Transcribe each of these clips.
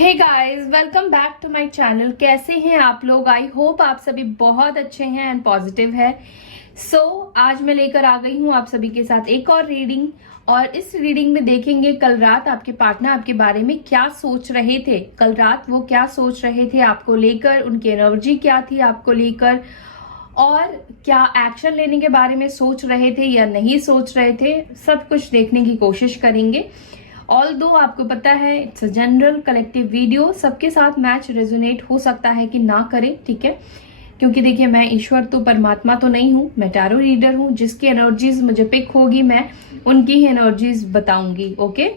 Hey guys, welcome back to my channel. कैसे हैं आप लोग? आई होप आप सभी बहुत अच्छे हैं एंड पॉजिटिव है। आज मैं लेकर आ गई हूं आप सभी के साथ एक और रीडिंग। और इस रीडिंग में देखेंगे कल रात आपके पार्टनर आपके बारे में क्या सोच रहे थे। कल रात वो क्या सोच रहे थे आपको लेकर, उनकी एनर्जी क्या थी आपको लेकर, और क्या एक्शन लेने के बारे में सोच रहे थे या नहीं सोच रहे थे, सब कुछ देखने की कोशिश करेंगे। ऑल दो आपको पता है it's a general collective video, सबके साथ मैच रेजोनेट हो सकता है कि ना करे, ठीक है। क्योंकि देखिए, मैं ईश्वर तो परमात्मा तो नहीं हूँ, मैं टैरो रीडर हूँ। जिसकी एनर्जीज मुझे पिक होगी मैं उनकी ही एनर्जीज बताऊंगी, ओके।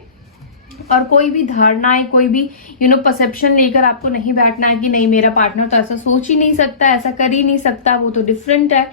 और कोई भी धारणाएं, कोई भी परसेप्शन लेकर आपको नहीं बैठना है कि नहीं मेरा पार्टनर तो ऐसा सोच ही नहीं सकता, ऐसा कर ही नहीं सकता, वो तो डिफरेंट है।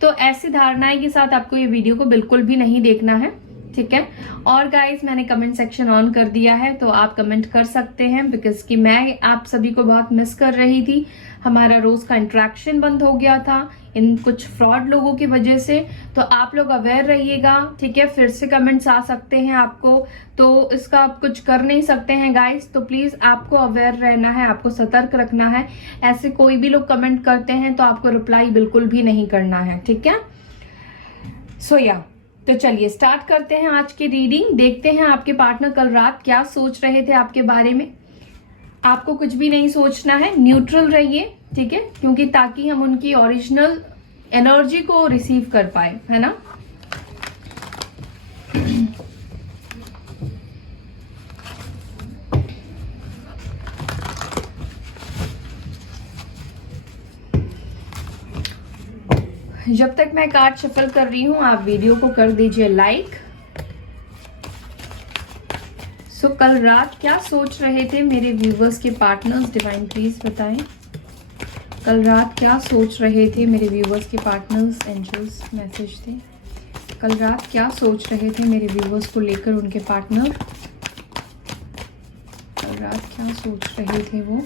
तो ऐसी धारणाएं के साथ आपको ये वीडियो को बिल्कुल भी नहीं देखना है, ठीक है। और गाइस, मैंने कमेंट सेक्शन ऑन कर दिया है तो आप कमेंट कर सकते हैं, बिकॉज कि मैं आप सभी को बहुत मिस कर रही थी। हमारा रोज का इंटरेक्शन बंद हो गया था इन कुछ फ्रॉड लोगों की वजह से। तो आप लोग अवेयर रहिएगा, ठीक है। फिर से कमेंट्स आ सकते हैं आपको, तो इसका आप कुछ कर नहीं सकते हैं गाइस। तो प्लीज आपको अवेयर रहना है, आपको सतर्क रखना है। ऐसे कोई भी लोग कमेंट करते हैं तो आपको रिप्लाई बिल्कुल भी नहीं करना है, ठीक है। तो चलिए स्टार्ट करते हैं आज की रीडिंग। देखते हैं आपके पार्टनर कल रात क्या सोच रहे थे आपके बारे में। आपको कुछ भी नहीं सोचना है, न्यूट्रल रहिए, ठीक है, क्योंकि ताकि हम उनकी ओरिजिनल एनर्जी को रिसीव कर पाए, है ना। जब तक मैं कार्ड शफल कर रही हूं, आप वीडियो को कर दीजिए लाइक। कल रात क्या सोच रहे थे मेरे व्यूवर्स के पार्टनर्स, डिवाइन प्लीज बताएं। कल रात क्या सोच रहे थे मेरे व्यूवर्स के पार्टनर्स, एंजल्स मैसेज थे। कल रात क्या सोच रहे थे मेरे व्यूवर्स को लेकर उनके पार्टनर। कल रात क्या सोच रहे थे वो।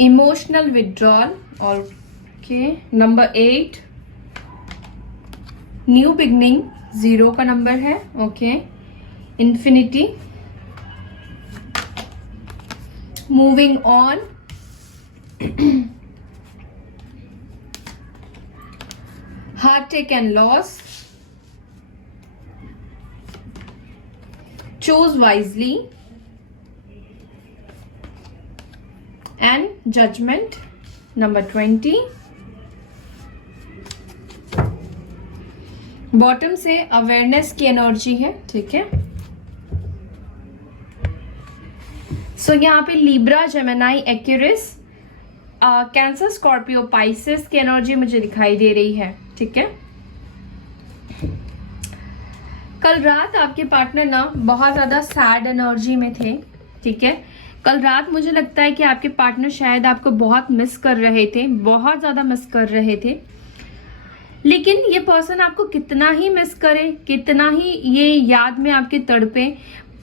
Emotional withdrawal, okay. Number 8, new beginning, 0 का नंबर है, okay. Infinity, moving on, heartache and loss, choose wisely, and judgment, number 20। Bottom से अवेयरनेस की एनर्जी है, ठीक है। यहाँ पे Libra, Gemini, Aquarius, Cancer, Scorpio, Pisces की एनर्जी मुझे दिखाई दे रही है, ठीक है। कल रात आपके पार्टनर ना बहुत ज्यादा सैड एनर्जी में थे, ठीक है। कल रात मुझे लगता है कि आपके पार्टनर शायद आपको बहुत मिस कर रहे थे, बहुत ज्यादा मिस कर रहे थे। लेकिन ये पर्सन आपको कितना ही मिस करे, कितना ही ये याद में आपके तड़पे,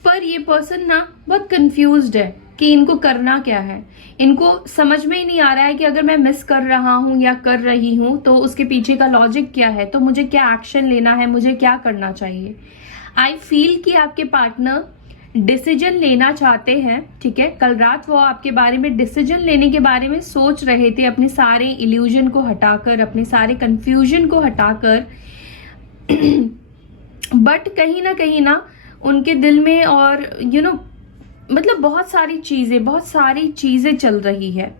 पर ये पर्सन ना बहुत कंफ्यूज्ड है कि इनको करना क्या है। इनको समझ में ही नहीं आ रहा है कि अगर मैं मिस कर रहा हूं या कर रही हूं तो उसके पीछे का लॉजिक क्या है, तो मुझे क्या एक्शन लेना है, मुझे क्या करना चाहिए। आई फील कि आपके पार्टनर डिसीजन लेना चाहते हैं, ठीक है। कल रात वो आपके बारे में डिसीजन लेने के बारे में सोच रहे थे, अपने सारे इल्यूजन को हटाकर, अपने सारे कंफ्यूजन को हटाकर। बट कहीं ना उनके दिल में और मतलब बहुत सारी चीजें चल रही है।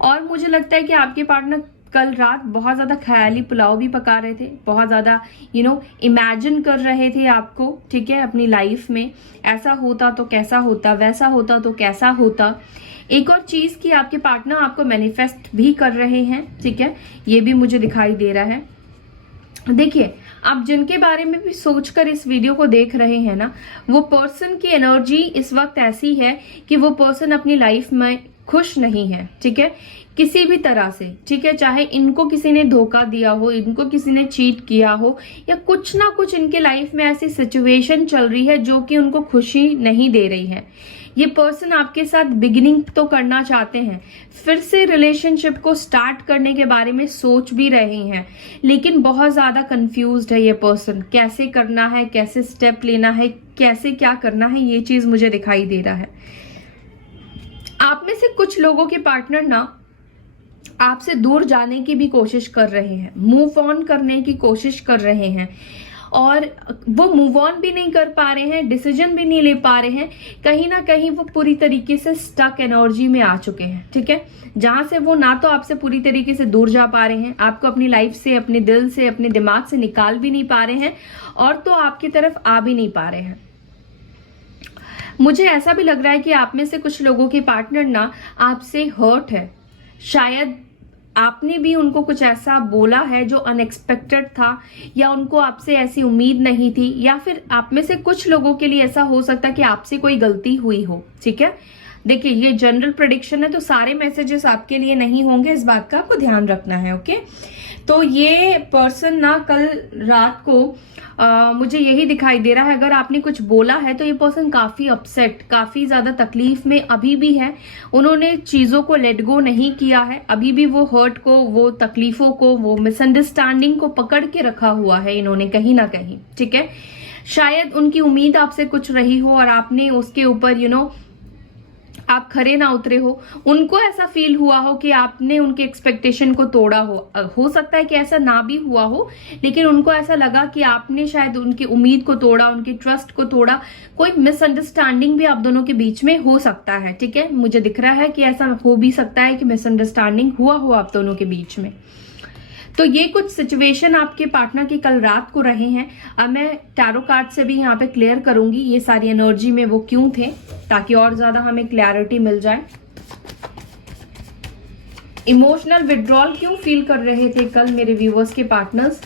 और मुझे लगता है कि आपके पार्टनर कल रात बहुत ज्यादा ख्याली पुलाव भी पका रहे थे, बहुत ज्यादा इमेजिन कर रहे थे आपको, ठीक है, अपनी लाइफ में। ऐसा होता तो कैसा होता, वैसा होता तो कैसा होता। एक और चीज कि आपके पार्टनर आपको मैनिफेस्ट भी कर रहे हैं, ठीक है, ये भी मुझे दिखाई दे रहा है। देखिए, आप जिनके बारे में भी सोचकर इस वीडियो को देख रहे हैं ना, वो पर्सन की एनर्जी इस वक्त ऐसी है कि वो पर्सन अपनी लाइफ में खुश नहीं है, ठीक है। किसी भी तरह से, ठीक है, चाहे इनको किसी ने धोखा दिया हो, इनको किसी ने चीट किया हो, या कुछ ना कुछ इनके लाइफ में ऐसी सिचुएशन चल रही है जो कि उनको खुशी नहीं दे रही है। ये पर्सन आपके साथ बिगिनिंग तो करना चाहते हैं, फिर से रिलेशनशिप को स्टार्ट करने के बारे में सोच भी रहे हैं, लेकिन बहुत ज्यादा कंफ्यूज्ड है ये पर्सन। कैसे करना है, कैसे स्टेप लेना है, कैसे क्या करना है, ये चीज मुझे दिखाई दे रहा है। आप में से कुछ लोगों के पार्टनर ना आपसे दूर जाने की भी कोशिश कर रहे हैं, मूव ऑन करने की कोशिश कर रहे हैं, और वो मूव ऑन भी नहीं कर पा रहे हैं, डिसीजन भी नहीं ले पा रहे हैं। कहीं ना कहीं वो पूरी तरीके से स्टक एनर्जी में आ चुके हैं, ठीक है, जहां से वो ना तो आपसे पूरी तरीके से दूर जा पा रहे हैं, आपको अपनी लाइफ से, अपने दिल से, अपने दिमाग से निकाल भी नहीं पा रहे हैं, और तो आपकी तरफ आ भी नहीं पा रहे हैं। मुझे ऐसा भी लग रहा है कि आप में से कुछ लोगों के पार्टनर ना आपसे हर्ट है। शायद आपने भी उनको कुछ ऐसा बोला है जो अनएक्सपेक्टेड था, या उनको आपसे ऐसी उम्मीद नहीं थी, या फिर आप में से कुछ लोगों के लिए ऐसा हो सकता है कि आपसे कोई गलती हुई हो, ठीक है। देखिए, ये जनरल प्रेडिक्शन है, तो सारे मैसेजेस आपके लिए नहीं होंगे, इस बात का आपको ध्यान रखना है, ओके। तो ये पर्सन ना कल रात को मुझे यही दिखाई दे रहा है, अगर आपने कुछ बोला है तो ये पर्सन काफी अपसेट, काफी ज्यादा तकलीफ में अभी भी है। उन्होंने चीजों को लेट गो नहीं किया है, अभी भी वो हर्ट को, वो तकलीफों को, वो मिसअंडरस्टैंडिंग को पकड़ के रखा हुआ है इन्होंने कहीं ना कहीं, ठीक है। शायद उनकी उम्मीद आपसे कुछ रही हो और आपने उसके ऊपर आप खरे ना उतरे हो। उनको ऐसा फील हुआ हो कि आपने उनके एक्सपेक्टेशन को तोड़ा हो सकता है कि ऐसा ना भी हुआ हो, लेकिन उनको ऐसा लगा कि आपने शायद उनकी उम्मीद को तोड़ा, उनके ट्रस्ट को तोड़ा। कोई मिसअंडरस्टैंडिंग भी आप दोनों के बीच में हो सकता है, ठीक है। मुझे दिख रहा है कि ऐसा हो भी सकता है कि मिसअंडरस्टैंडिंग हुआ हो आप दोनों के बीच में। तो ये कुछ सिचुएशन आपके पार्टनर की कल रात को रहे हैं। अब मैं टैरो कार्ड से भी यहाँ पे क्लियर करूंगी ये सारी एनर्जी में वो क्यों थे, ताकि और ज्यादा हमें क्लैरिटी मिल जाए। इमोशनल विड्रॉल क्यों फील कर रहे थे कल मेरे व्यूवर्स के पार्टनर्स।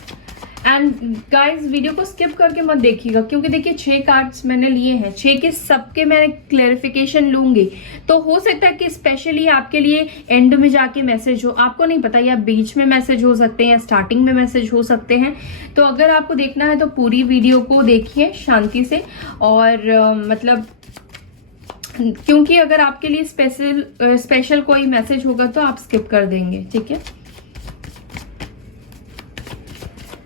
एंड गाइज, वीडियो को स्किप करके मत देखिएगा, क्योंकि देखिए 6 कार्ड्स मैंने लिए हैं, 6 के सबके मैं क्लेरिफिकेशन लूंगी। तो हो सकता है कि स्पेशली आपके लिए एंड में जाके मैसेज हो, आपको नहीं पता, या बीच में मैसेज हो सकते हैं, या स्टार्टिंग में मैसेज हो सकते हैं। तो अगर आपको देखना है तो पूरी वीडियो को देखिए शांति से, और मतलब क्योंकि अगर आपके लिए स्पेशल कोई मैसेज होगा तो आप स्किप कर देंगे, ठीक है।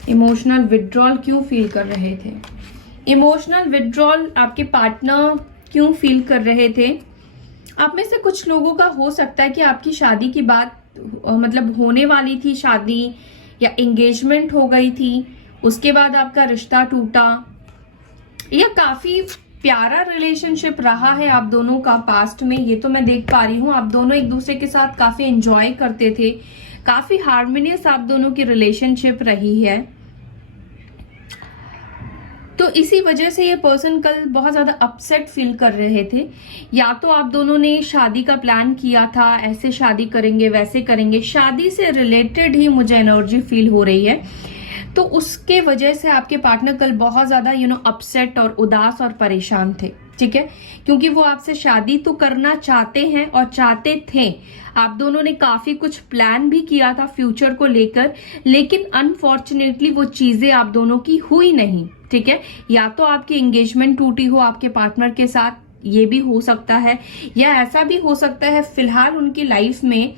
इमोशनल विड्रॉल क्यों फील कर रहे थे, इमोशनल विड्रॉल आपके पार्टनर क्यों फील कर रहे थे। आप में से कुछ लोगों का हो सकता है कि आपकी शादी की बात मतलब होने वाली थी, शादी या एंगेजमेंट हो गई थी, उसके बाद आपका रिश्ता टूटा, या काफी प्यारा रिलेशनशिप रहा है आप दोनों का पास्ट में। ये तो मैं देख पा रही हूँ, आप दोनों एक दूसरे के साथ काफी एंजॉय करते थे, काफी हार्मोनियस आप दोनों की रिलेशनशिप रही है। तो इसी वजह से ये पर्सन कल बहुत ज्यादा अपसेट फील कर रहे थे। या तो आप दोनों ने शादी का प्लान किया था, ऐसे शादी करेंगे, वैसे करेंगे, शादी से रिलेटेड ही मुझे एनर्जी फील हो रही है। तो उसके वजह से आपके पार्टनर कल बहुत ज्यादा अपसेट और उदास और परेशान थे, ठीक है, क्योंकि वो आपसे शादी तो करना चाहते हैं और चाहते थे। आप दोनों ने काफी कुछ प्लान भी किया था फ्यूचर को लेकर, लेकिन अनफॉर्चुनेटली वो चीजें आप दोनों की हुई नहीं, ठीक है। या तो आपकी एंगेजमेंट टूटी हो आपके पार्टनर के साथ, ये भी हो सकता है, या ऐसा भी हो सकता है फिलहाल उनकी लाइफ में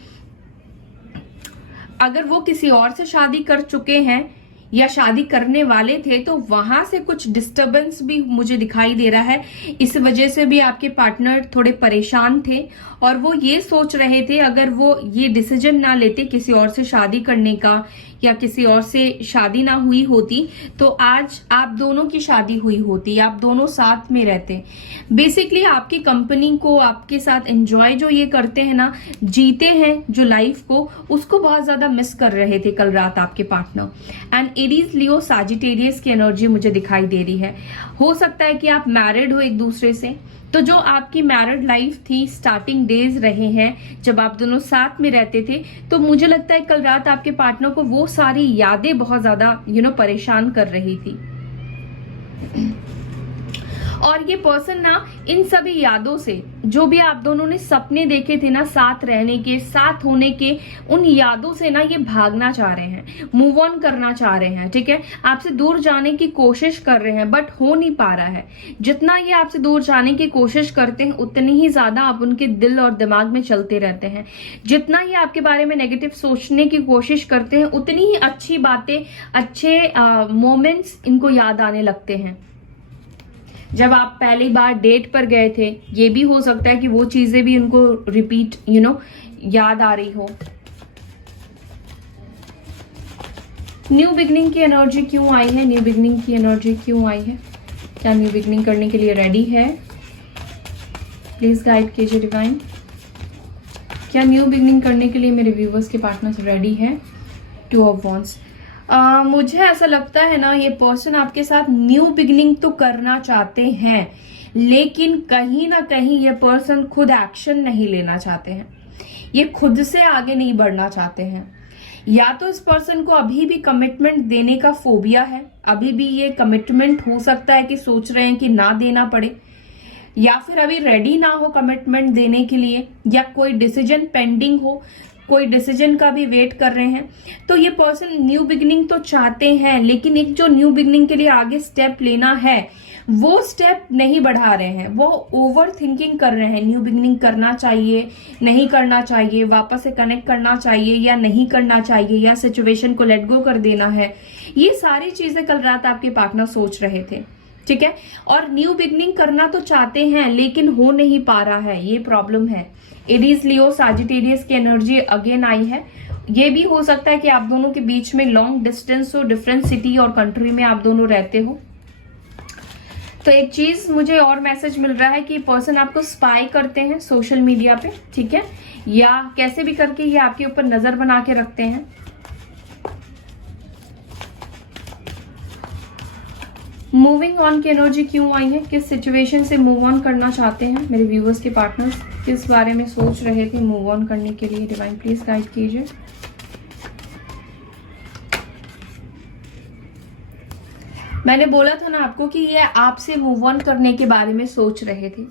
अगर वो किसी और से शादी कर चुके हैं या शादी करने वाले थे तो वहां से कुछ डिस्टरबेंस भी मुझे दिखाई दे रहा है। इस वजह से भी आपके पार्टनर थोड़े परेशान थे और वो ये सोच रहे थे अगर वो ये डिसीजन ना लेते किसी और से शादी करने का या किसी और से शादी ना हुई होती तो आज आप दोनों की शादी हुई होती, आप दोनों साथ में रहते। बेसिकली आपकी कंपनी को आपके साथ एंजॉय जो ये करते हैं ना, जीते हैं जो लाइफ को, उसको बहुत ज्यादा मिस कर रहे थे कल रात आपके partner. And Aries Leo Sagittarius की एनर्जी मुझे दिखाई दे रही है। हो सकता है कि आप मैरिड हो एक दूसरे से, तो जो आपकी मैरिड लाइफ थी, स्टार्टिंग डेज रहे हैं जब आप दोनों साथ में रहते थे, तो मुझे लगता है कल रात आपके पार्टनर को वो सारी यादें बहुत ज्यादा परेशान कर रही थी। और ये पर्सन ना इन सभी यादों से, जो भी आप दोनों ने सपने देखे थे ना साथ रहने के, साथ होने के, उन यादों से ना ये भागना चाह रहे हैं, मूव ऑन करना चाह रहे हैं, ठीक है। आपसे दूर जाने की कोशिश कर रहे हैं बट हो नहीं पा रहा है। जितना ये आपसे दूर जाने की कोशिश करते हैं उतनी ही ज्यादा आप उनके दिल और दिमाग में चलते रहते हैं। जितना ये आपके बारे में नेगेटिव सोचने की कोशिश करते हैं उतनी ही अच्छी बातें, अच्छे मोमेंट्स इनको याद आने लगते हैं। जब आप पहली बार डेट पर गए थे, ये भी हो सकता है कि वो चीजें भी उनको रिपीट याद आ रही हो। न्यू बिगनिंग की एनर्जी क्यों आई है? न्यू बिगनिंग की एनर्जी क्यों आई है? क्या न्यू बिगनिंग करने के लिए रेडी है? प्लीज गाइड कीजिए डिवाइन। क्या न्यू बिगनिंग करने के लिए मेरे व्यूवर्स के पार्टनर्स रेडी है? 2 ऑफ वॉन्ड्स। मुझे ऐसा लगता है ना, ये पर्सन आपके साथ न्यू बिगनिंग तो करना चाहते हैं, लेकिन कहीं ना कहीं ये पर्सन खुद एक्शन नहीं लेना चाहते हैं। ये खुद से आगे नहीं बढ़ना चाहते हैं। या तो इस पर्सन को अभी भी कमिटमेंट देने का फोबिया है, अभी भी ये कमिटमेंट हो सकता है कि सोच रहे हैं कि ना देना पड़े, या फिर अभी रेडी ना हो कमिटमेंट देने के लिए, या कोई डिसीजन पेंडिंग हो, कोई डिसीजन का भी वेट कर रहे हैं। तो ये पर्सन न्यू बिगनिंग तो चाहते हैं, लेकिन एक जो न्यू बिगनिंग के लिए आगे स्टेप लेना है वो स्टेप नहीं बढ़ा रहे हैं। वो ओवर थिंकिंग कर रहे हैं, न्यू बिगनिंग करना चाहिए, नहीं करना चाहिए, वापस से कनेक्ट करना चाहिए या नहीं करना चाहिए, या सिचुएशन को लेट गो कर देना है। ये सारी चीजें कल रात आपके पार्टनर सोच रहे थे, ठीक है। और न्यू बिगनिंग करना तो चाहते हैं लेकिन हो नहीं पा रहा है, ये प्रॉब्लम है। एरीज, लियो, सैजिटेरियस की एनर्जी अगेन आई है। ये भी हो सकता है कि आप दोनों के बीच में लॉन्ग डिस्टेंस हो, डिफरेंट सिटी और कंट्री में आप दोनों रहते हो। तो एक चीज मुझे और मैसेज मिल रहा है कि पर्सन आपको स्पाई करते हैं सोशल मीडिया पे, ठीक है, या कैसे भी करके ये आपके ऊपर नजर बना के रखते हैं। मूविंग ऑन की एनर्जी क्यों आई है? किस सिचुएशन से मूव ऑन करना चाहते हैं मेरे व्यूवर्स के पार्टनर्स? किस बारे में सोच रहे थे मूव ऑन करने के लिए? डिवाइन प्लीज गाइड कीजिए। मैंने बोला था ना आपको कि ये आपसे मूव ऑन करने के बारे में सोच रहे थे,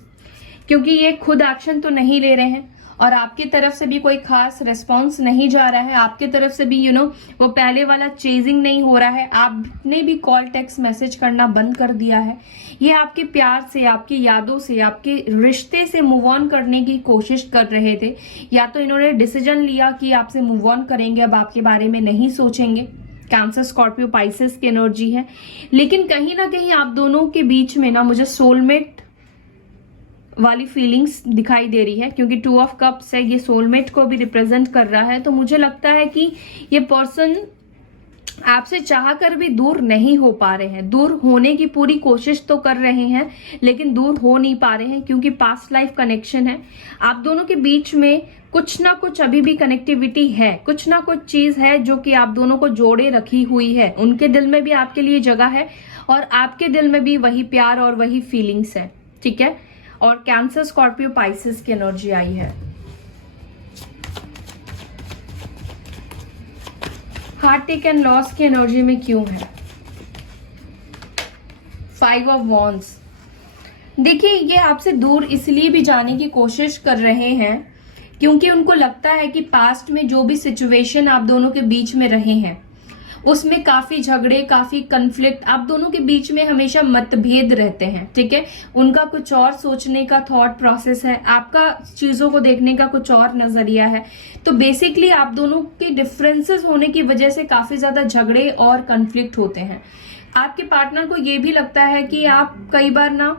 क्योंकि ये खुद एक्शन तो नहीं ले रहे हैं और आपकी तरफ से भी कोई खास रिस्पॉन्स नहीं जा रहा है। आपके तरफ से भी वो पहले वाला चेजिंग नहीं हो रहा है। आपने भी कॉल, टेक्स्ट मैसेज करना बंद कर दिया है। ये आपके प्यार से, आपकी यादों से, आपके रिश्ते से मूव ऑन करने की कोशिश कर रहे थे। या तो इन्होंने डिसीजन लिया कि आपसे मूव ऑन करेंगे, अब आपके बारे में नहीं सोचेंगे। कैंसर, स्कॉर्पियो, पाइसेस की एनर्जी है। लेकिन कहीं ना कहीं आप दोनों के बीच में ना मुझे सोलमेट वाली फीलिंग्स दिखाई दे रही है, क्योंकि 2 ऑफ कप्स है, ये सोलमेट को भी रिप्रेजेंट कर रहा है। तो मुझे लगता है कि ये पर्सन आपसे चाहकर भी दूर नहीं हो पा रहे हैं। दूर होने की पूरी कोशिश तो कर रहे हैं लेकिन दूर हो नहीं पा रहे हैं, क्योंकि पास्ट लाइफ कनेक्शन है। आप दोनों के बीच में कुछ ना कुछ अभी भी कनेक्टिविटी है, कुछ ना कुछ चीज है जो कि आप दोनों को जोड़े रखी हुई है। उनके दिल में भी आपके लिए जगह है और आपके दिल में भी वही प्यार और वही फीलिंग्स है, ठीक है। और कैंसर, स्कॉर्पियो, पाइसेस की एनर्जी आई है। हार्ट टेक एंड लॉस की एनर्जी में क्यों है? 5 ऑफ वॉन्ड्स। देखिए, ये आपसे दूर इसलिए भी जाने की कोशिश कर रहे हैं क्योंकि उनको लगता है कि पास्ट में जो भी सिचुएशन आप दोनों के बीच में रहे हैं उसमें काफी झगड़े, काफी कन्फ्लिक्ट, आप दोनों के बीच में हमेशा मतभेद रहते हैं, ठीक है। उनका कुछ और सोचने का थॉट प्रोसेस है, आपका चीजों को देखने का कुछ और नजरिया है। तो बेसिकली आप दोनों के डिफरेंसेस होने की वजह से काफी ज्यादा झगड़े और कन्फ्लिक्ट होते हैं। आपके पार्टनर को ये भी लगता है कि आप कई बार ना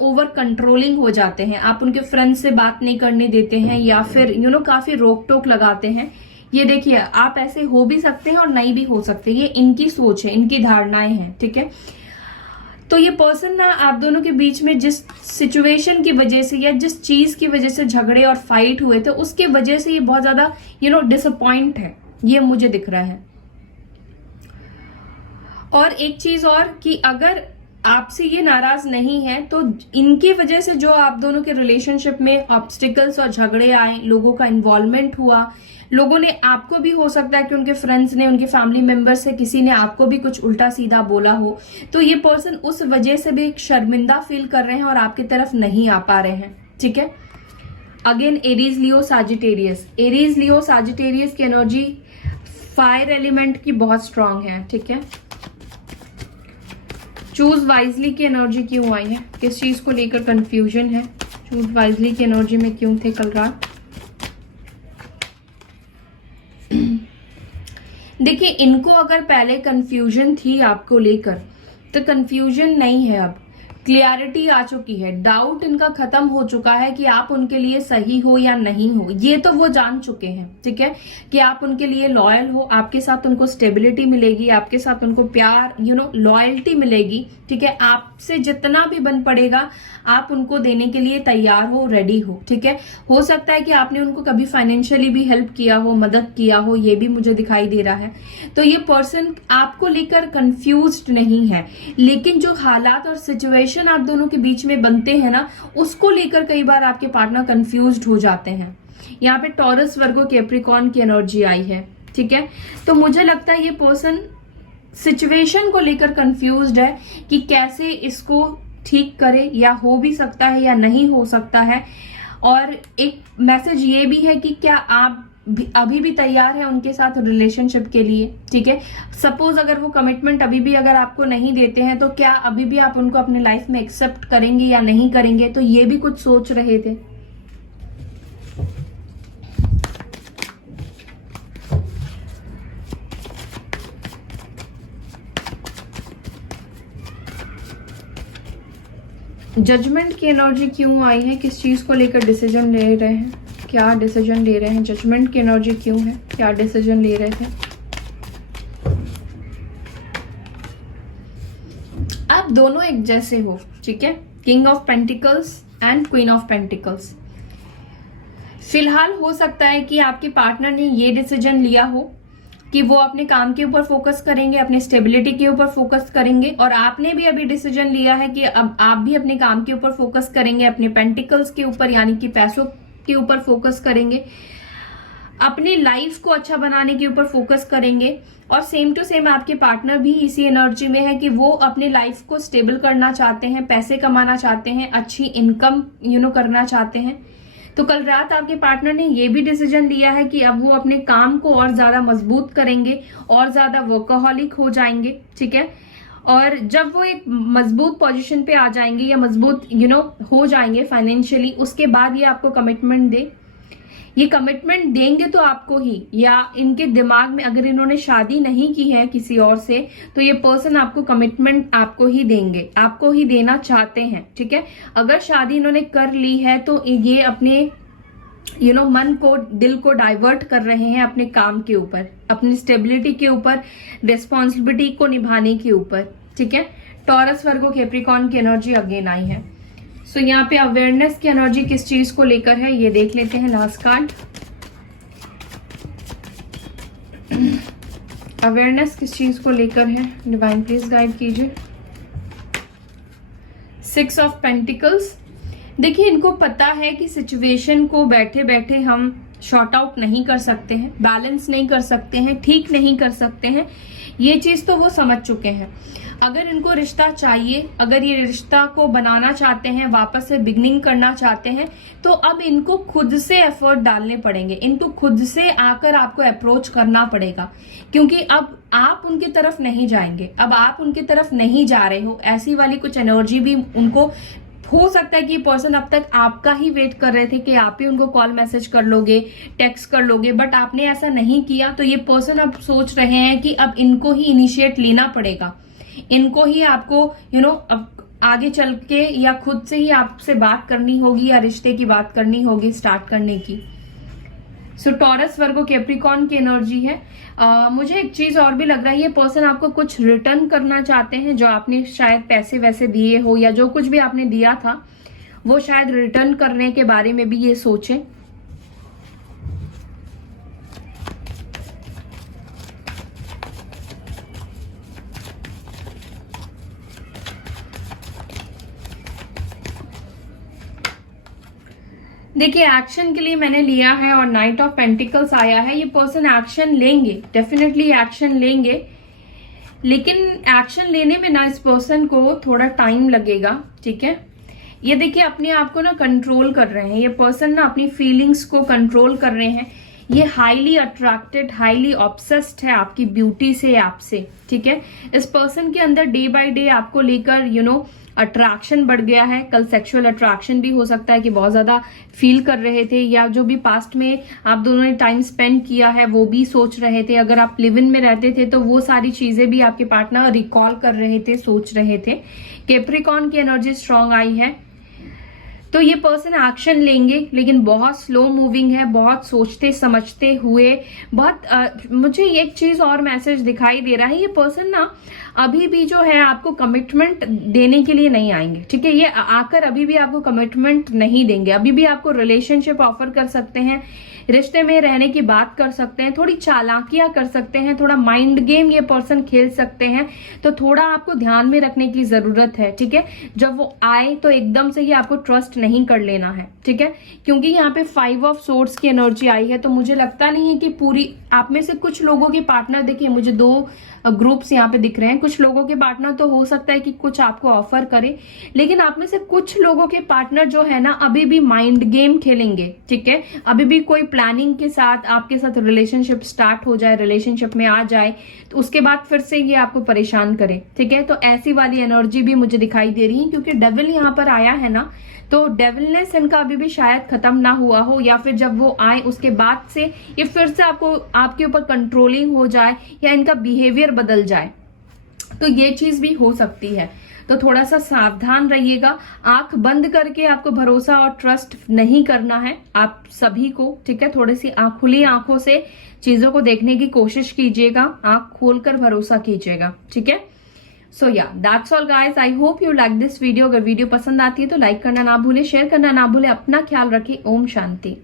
ओवर कंट्रोलिंग हो जाते हैं। आप उनके फ्रेंड से बात नहीं करने देते हैं या फिर काफी रोक टोक लगाते हैं। ये देखिए, आप ऐसे हो भी सकते हैं और नहीं भी हो सकते, ये इनकी सोच है, इनकी धारणाएं हैं, ठीक है। तो ये पर्सन ना आप दोनों के बीच में जिस सिचुएशन की वजह से या जिस चीज की वजह से झगड़े और फाइट हुए थे उसके वजह से ये बहुत ज्यादा डिसअपॉइंट है, ये मुझे दिख रहा है। और एक चीज और कि अगर आपसे ये नाराज नहीं है तो इनकी वजह से जो आप दोनों के रिलेशनशिप में ऑब्स्टिकल्स और झगड़े आए, लोगों का इन्वॉल्वमेंट हुआ, लोगों ने आपको भी, हो सकता है कि उनके फ्रेंड्स ने, उनके फैमिली मेंबर से किसी ने आपको भी कुछ उल्टा सीधा बोला हो, तो ये पर्सन उस वजह से भी शर्मिंदा फील कर रहे हैं और आपकी तरफ नहीं आ पा रहे हैं। ठीक है, again Aries Leo Sagittarius, Aries Leo Sagittarius की एनर्जी फायर एलिमेंट की बहुत स्ट्रांग है। ठीक है, चूज वाइजली की एनर्जी क्यों आई है, किस चीज को लेकर कंफ्यूजन है, चूज वाइजली की एनर्जी में क्यों थे कल रात। देखिए, इनको अगर पहले कंफ्यूजन थी आपको लेकर, तो कंफ्यूजन नहीं है, अब क्लियरिटी आ चुकी है, डाउट इनका खत्म हो चुका है कि आप उनके लिए सही हो या नहीं हो, ये तो वो जान चुके हैं। ठीक है, कि आप उनके लिए लॉयल हो, आपके साथ उनको स्टेबिलिटी मिलेगी, आपके साथ उनको प्यार, लॉयल्टी मिलेगी। ठीक है, आपसे जितना भी बन पड़ेगा आप उनको देने के लिए तैयार हो, रेडी हो। ठीक है, हो सकता है कि आपने उनको कभी फाइनेंशियली भी हेल्प किया हो, मदद किया हो, ये भी मुझे दिखाई दे रहा है। तो ये पर्सन आपको लेकर कंफ्यूज्ड नहीं है, लेकिन जो हालात और सिचुएशन आप दोनों के बीच में बनते हैं ना, उसको लेकर कई बार आपके पार्टनर कंफ्यूज्ड हो जाते हैं। यहाँ पे टॉरस, वर्गो, कैप्रिकॉर्न की एनर्जी आई है। ठीक है, तो मुझे लगता है ये पर्सन सिचुएशन को लेकर कंफ्यूज्ड है कि कैसे इसको ठीक करे, या हो भी सकता है या नहीं हो सकता है। और एक मैसेज ये भी है कि क्या आप अभी भी तैयार है उनके साथ रिलेशनशिप के लिए। ठीक है, सपोज अगर वो कमिटमेंट अभी भी अगर आपको नहीं देते हैं, तो क्या अभी भी आप उनको अपने लाइफ में एक्सेप्ट करेंगे या नहीं करेंगे, तो ये भी कुछ सोच रहे थे। जजमेंट की एनर्जी क्यों आई है, किस चीज को लेकर डिसीजन ले रहे हैं, क्या डिसीजन ले रहे हैं, जजमेंट की एनर्जी क्यों है, क्या डिसीजन ले रहे थे। आप दोनों एक जैसे हो। ठीक है, king of pentacles and queen of pentacles. फिलहाल हो सकता है कि आपके पार्टनर ने ये डिसीजन लिया हो कि वो अपने काम के ऊपर फोकस करेंगे, अपने स्टेबिलिटी के ऊपर फोकस करेंगे, और आपने भी अभी डिसीजन लिया है कि अब आप भी अपने काम के ऊपर फोकस करेंगे, अपने पेंटिकल्स के ऊपर यानी कि पैसों के ऊपर फोकस करेंगे, अपनी लाइफ को अच्छा बनाने के ऊपर फोकस करेंगे। और सेम टू सेम आपके पार्टनर भी इसी एनर्जी में है कि वो अपने लाइफ को स्टेबल करना चाहते हैं, पैसे कमाना चाहते हैं, अच्छी इनकम करना चाहते हैं। तो कल रात आपके पार्टनर ने ये भी डिसीजन लिया है कि अब वो अपने काम को और ज्यादा मजबूत करेंगे और ज्यादा वर्कहॉलिक हो जाएंगे। ठीक है, और जब वो एक मजबूत पोजीशन पे आ जाएंगे या मजबूत हो जाएंगे फाइनेंशियली, उसके बाद ये आपको कमिटमेंट दे, ये कमिटमेंट देंगे तो आपको ही, या इनके दिमाग में अगर इन्होंने शादी नहीं की है किसी और से, तो ये पर्सन आपको कमिटमेंट आपको ही देंगे, आपको ही देना चाहते हैं। ठीक है, अगर शादी इन्होंने कर ली है तो ये अपने मन को, दिल को डाइवर्ट कर रहे हैं अपने काम के ऊपर, अपनी स्टेबिलिटी के ऊपर, रिस्पॉन्सिबिलिटी को निभाने के ऊपर। ठीक है, टॉरस, वर्गो, कैप्रिकॉर्न की एनर्जी अगेन आई है। सो यहाँ पे अवेयरनेस की एनर्जी किस चीज को लेकर है, ये देख लेते हैं लास्ट कार्ड। अवेयरनेस किस चीज को लेकर है, डिवाइन प्लीज गाइड कीजिए। 6 ऑफ पेंटिकल्स। देखिए, इनको पता है कि सिचुएशन को बैठे बैठे हम शॉर्ट आउट नहीं कर सकते हैं, बैलेंस नहीं कर सकते हैं, ठीक नहीं कर सकते हैं, ये चीज तो वो समझ चुके हैं। अगर इनको रिश्ता चाहिए, अगर ये रिश्ता को बनाना चाहते हैं, वापस से बिगनिंग करना चाहते हैं, तो अब इनको खुद से एफर्ट डालने पड़ेंगे, इनको खुद से आकर आपको अप्रोच करना पड़ेगा, क्योंकि अब आप उनकी तरफ नहीं जाएंगे, अब आप उनकी तरफ नहीं जा रहे हो, ऐसी वाली कुछ एनर्जी भी उनको हो सकता है कि पर्सन अब तक आपका ही वेट कर रहे थे कि आप ही उनको कॉल मैसेज कर लोगे, टेक्स्ट कर लोगे, बट आपने ऐसा नहीं किया। तो ये पर्सन अब सोच रहे हैं कि अब इनको ही इनिशिएट लेना पड़ेगा, इनको ही आपको अब आगे चल के या खुद से ही आपसे बात करनी होगी या रिश्ते की बात करनी होगी स्टार्ट करने की। सो टॉरस, वर्गो, कैप्रिकॉर्न की एनर्जी है। मुझे एक चीज और भी लग रहा है, ये पर्सन आपको कुछ रिटर्न करना चाहते हैं, जो आपने शायद पैसे वैसे दिए हो या जो कुछ भी आपने दिया था वो शायद रिटर्न करने के बारे में भी ये सोचें। देखिए एक्शन के लिए मैंने लिया है और नाइट ऑफ पेंटिकल्स आया है। ये पर्सन एक्शन लेंगे, डेफिनेटली एक्शन लेंगे, लेकिन एक्शन लेने में ना इस पर्सन को थोड़ा टाइम लगेगा, ठीक है। ये देखिए अपने आप को ना कंट्रोल कर रहे हैं, ये पर्सन ना अपनी फीलिंग्स को कंट्रोल कर रहे हैं। ये हाईली अट्रैक्टेड, हाईली ऑब्सेस्ड है आपकी ब्यूटी से, आपसे, ठीक है। इस पर्सन के अंदर डे बाय डे आपको लेकर अट्रैक्शन बढ़ गया है। कल सेक्सुअल अट्रैक्शन भी हो सकता है कि बहुत ज्यादा फील कर रहे थे, या जो भी पास्ट में आप दोनों ने टाइम स्पेंड किया है वो भी सोच रहे थे। अगर आप लिव इन में रहते थे तो वो सारी चीजें भी आपके पार्टनर रिकॉल कर रहे थे, सोच रहे थे। कैप्रिकॉर्न की एनर्जी स्ट्रांग आई है, तो ये पर्सन एक्शन लेंगे, लेकिन बहुत स्लो मूविंग है, बहुत सोचते समझते हुए। मुझे एक चीज और मैसेज दिखाई दे रहा है, ये पर्सन ना अभी भी जो है आपको कमिटमेंट देने के लिए नहीं आएंगे, ठीक है। ये आकर अभी भी आपको कमिटमेंट नहीं देंगे, अभी भी आपको रिलेशनशिप ऑफर कर सकते हैं, रिश्ते में रहने की बात कर सकते हैं, थोड़ी चालाकियां कर सकते हैं, थोड़ा माइंड गेम ये पर्सन खेल सकते हैं। तो थोड़ा आपको ध्यान में रखने की जरूरत है, ठीक है। जब वो आए तो एकदम से ही आपको ट्रस्ट नहीं कर लेना है, ठीक है, क्योंकि यहाँ पे 5 ऑफ सोर्ड्स की एनर्जी आई है। तो मुझे लगता नहीं है कि पूरी आप में से कुछ लोगों के पार्टनर, देखिए मुझे 2 ग्रुप्स यहाँ पे दिख रहे हैं। कुछ लोगों के पार्टनर तो हो सकता है कि कुछ आपको ऑफर करे, लेकिन आप में से कुछ लोगों के पार्टनर जो है ना अभी भी माइंड गेम खेलेंगे, ठीक है। अभी भी कोई प्लानिंग के साथ आपके साथ रिलेशनशिप स्टार्ट हो जाए, रिलेशनशिप में आ जाए, तो उसके बाद फिर से ये आपको परेशान करे, ठीक है। तो ऐसी वाली एनर्जी भी मुझे दिखाई दे रही है, क्योंकि डेविल यहाँ पर आया है ना, तो डेविलनेस इनका अभी भी शायद खत्म ना हुआ हो, या फिर जब वो आए उसके बाद से ये फिर से आपके ऊपर कंट्रोलिंग हो जाए, या इनका बिहेवियर बदल जाए, तो ये चीज भी हो सकती है। तो थोड़ा सा सावधान रहिएगा, आंख बंद करके आपको भरोसा और ट्रस्ट नहीं करना है आप सभी को, ठीक है। थोड़ी सी खुली आंखों से चीजों को देखने की कोशिश कीजिएगा, आंख खोलकर भरोसा कीजिएगा, ठीक है। सो या that's all guys, I hope you like this video. अगर वीडियो पसंद आती है तो लाइक करना ना भूले, शेयर करना ना भूले। अपना ख्याल रखें। ओम शांति।